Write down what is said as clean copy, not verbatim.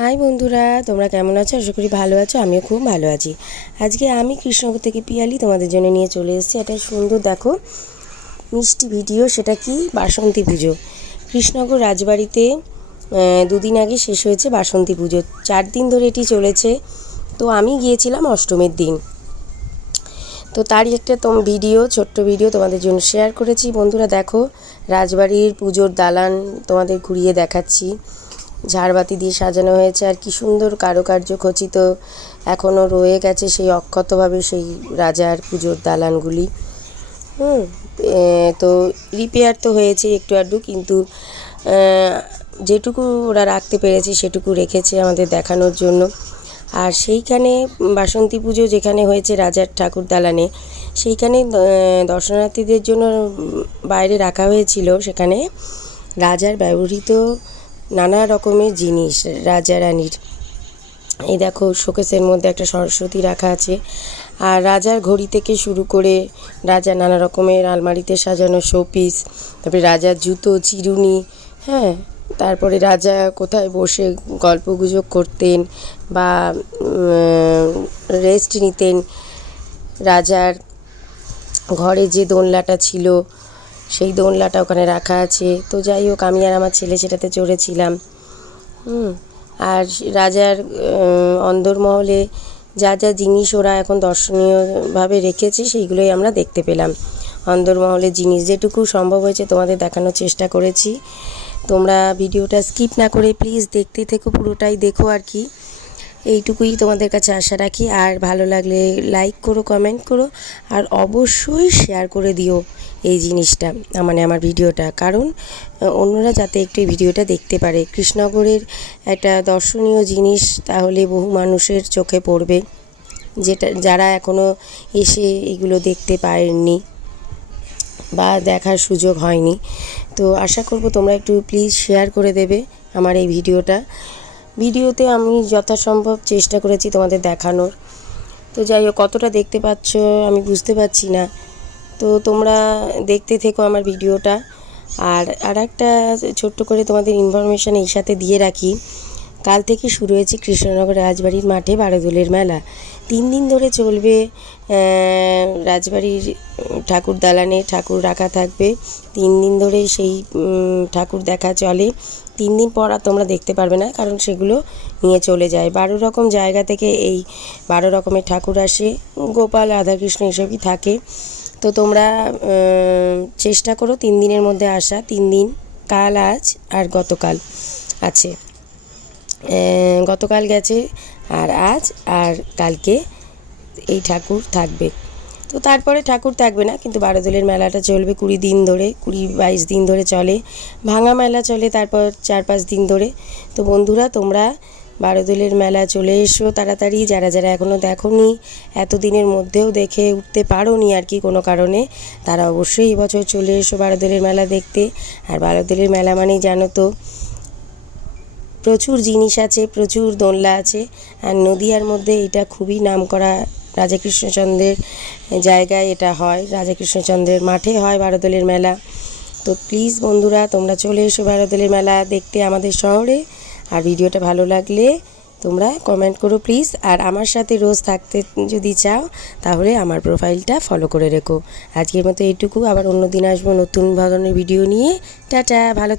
High বন্ধুরা, তোমরা কেমন আছো? আশা করি ভালো আছো। আমিও খুব ভালো আছি। আজকে আমি কৃষ্ণনগর থেকে পিয়ালি তোমাদের জন্য নিয়ে চলে এসেছি একটা সুন্দর দেখো মিষ্টি ভিডিও। সেটা কি, বাসন্তী পুজো। কৃষ্ণনগর রাজবাড়িতে দুদিন আগে শেষ হয়েছে বাসন্তী পুজো। 4 দিন ধরে এটি চলেছে। তো আমি গিয়েছিলাম অষ্টমীর দিন। তো তারই একটা ভিডিও, ছোট্ট ভিডিও তোমাদের জন্য শেয়ার করেছি। বন্ধুরা দেখো, রাজবাড়ির পুজোর দালান তোমাদের ঘুরিয়ে দেখাচ্ছি। ঝাড়বাতি দিয়ে সাজানো হয়েছে, আর কি সুন্দর কারুকার্য খচিত এখনও রয়ে গেছে সেই অক্ষতভাবে সেই রাজার পুজোর দালানগুলি। তো রিপেয়ার তো হয়েছে একটু আধটু, কিন্তু যেটুকু ওরা রাখতে পেরেছে সেটুকু রেখেছে আমাদের দেখানোর জন্য। আর সেইখানে বাসন্তী পুজো যেখানে হয়েছে রাজার ঠাকুর দালানে, সেইখানে দর্শনার্থীদের জন্য বাইরে রাখা হয়েছিল সেখানে রাজার ব্যবহৃত নানা রকমের জিনিস, রাজা রানীর। এই দেখো, শোকেসের মধ্যে একটা সরস্বতী রাখা আছে। আর রাজার ঘড়ি থেকে শুরু করে রাজার নানা রকমের আলমারিতে সাজানো শোপিস, তারপরে রাজার জুতো, চিরুনি, হ্যাঁ, তারপরে রাজা কোথায় বসে গল্পগুজব করতেন বা রেস্ট নিতেন। রাজার ঘরে যে দোলনাটা ছিল সেই দোলনাটা ওখানে রাখা আছে। তো যাই হোক, আমি আর আমার ছেলে সেটাতে চড়েছিলাম। আর রাজার অন্দরমহলে যা যা জিনিস ওরা এখন দর্শনীয়ভাবে রেখেছে সেইগুলোই আমরা দেখতে পেলাম। অন্দরমহলের জিনিস যেটুকু সম্ভব হয়েছে তোমাদের দেখানোর চেষ্টা করেছি। তোমরা ভিডিওটা স্কিপ না করে প্লিজ দেখতে থেকো, পুরোটাই দেখো আর কি। এইটুকুই তোমাদের কাছে আশা রাখি। আর ভালো লাগলে লাইক করো, কমেন্ট করো, আর অবশ্যই শেয়ার করে দিও এই জিনিসটা, মানে আমার ভিডিওটা, কারণ অন্যরা যাতে একটু এই ভিডিওটা দেখতে পারে। কৃষ্ণনগরের একটা দর্শনীয় জিনিস, তাহলে বহু মানুষের চোখে পড়বে, যারা এখনও এসে এগুলো দেখতে পারেননি বা দেখার সুযোগ হয়নি। তো আশা করব তোমরা একটু প্লিজ শেয়ার করে দেবে আমার এই ভিডিওতে আমি যথাসম্ভব চেষ্টা করেছি তোমাদের দেখানোর। তো যাই হোক, কতটা দেখতে পাচ্ছ আমি বুঝতে পারছি না। তো তোমরা দেখতে থেকো আমার ভিডিওটা। আর একটা ছোট্ট করে তোমাদের ইনফরমেশান এই সাথে দিয়ে রাখি। কাল থেকে শুরু হয়েছে কৃষ্ণনগর রাজবাড়ির মাঠে বারোদোলের মেলা। 3 দিন ধরে চলবে। রাজবাড়ির ঠাকুর দালানে ঠাকুর রাখা থাকবে। 3 দিন ধরে সেই ঠাকুর দেখা চলে। 3 দিন পর আর তোমরা দেখতে পারবে না, কারণ সেগুলো নিয়ে চলে যায়। 12 রকম জায়গা থেকে এই 12 রকমের ঠাকুর আসে। গোপাল, রাধাকৃষ্ণ এসবই থাকে। তো তোমরা চেষ্টা করো 3 দিনের মধ্যে আসা। 3 দিন, কাল, আজ আর গতকাল আছে। গতকাল গেছে, আর আজ আর কালকে এই ঠাকুর থাকবে। তো তারপরে ঠাকুর থাকবে না, কিন্তু বারোদোলের মেলাটা চলবে 20 দিন ধরে, 20-22 দিন ধরে চলে। ভাঙা মেলা চলে তারপর 4-5 দিন ধরে। তো বন্ধুরা, তোমরা বারোদোলের মেলা চলে এসো তাড়াতাড়ি। যারা যারা এখনও দেখোনি, এতদিনের মধ্যেও দেখে উঠতে পারোনি আর কি কোনো কারণে, তারা অবশ্যই এবছর চলে এসো বারোদোলের মেলা দেখতে। আর বারোদোলের মেলা মানেই জানো তো, প্রচুর জিনিস আছে, প্রচুর দোলনা আছে। আর নদিয়ার মধ্যে এটা খুবই নামকরা, রাধাকৃষ্ণচন্দ্রের জায়গায় এটা হয়, রাধাকৃষ্ণচন্দ্রের মাঠে হয় বারোদোলের মেলা। তো প্লিজ বন্ধুরা, তোমরা চলে এসো বারোদোলের মেলা দেখতে আমাদের শহরে। আর ভিডিওটা ভালো লাগলে তোমরা কমেন্ট করো প্লিজ। আর আমার সাথে রোজ থাকতে যদি চাও, তাহলে আমার প্রোফাইলটা ফলো করে রেখো। আজকের মতো এইটুকু, আবার অন্য দিন আসবো নতুন ধরনের ভিডিও নিয়ে। টাটা, ভালো।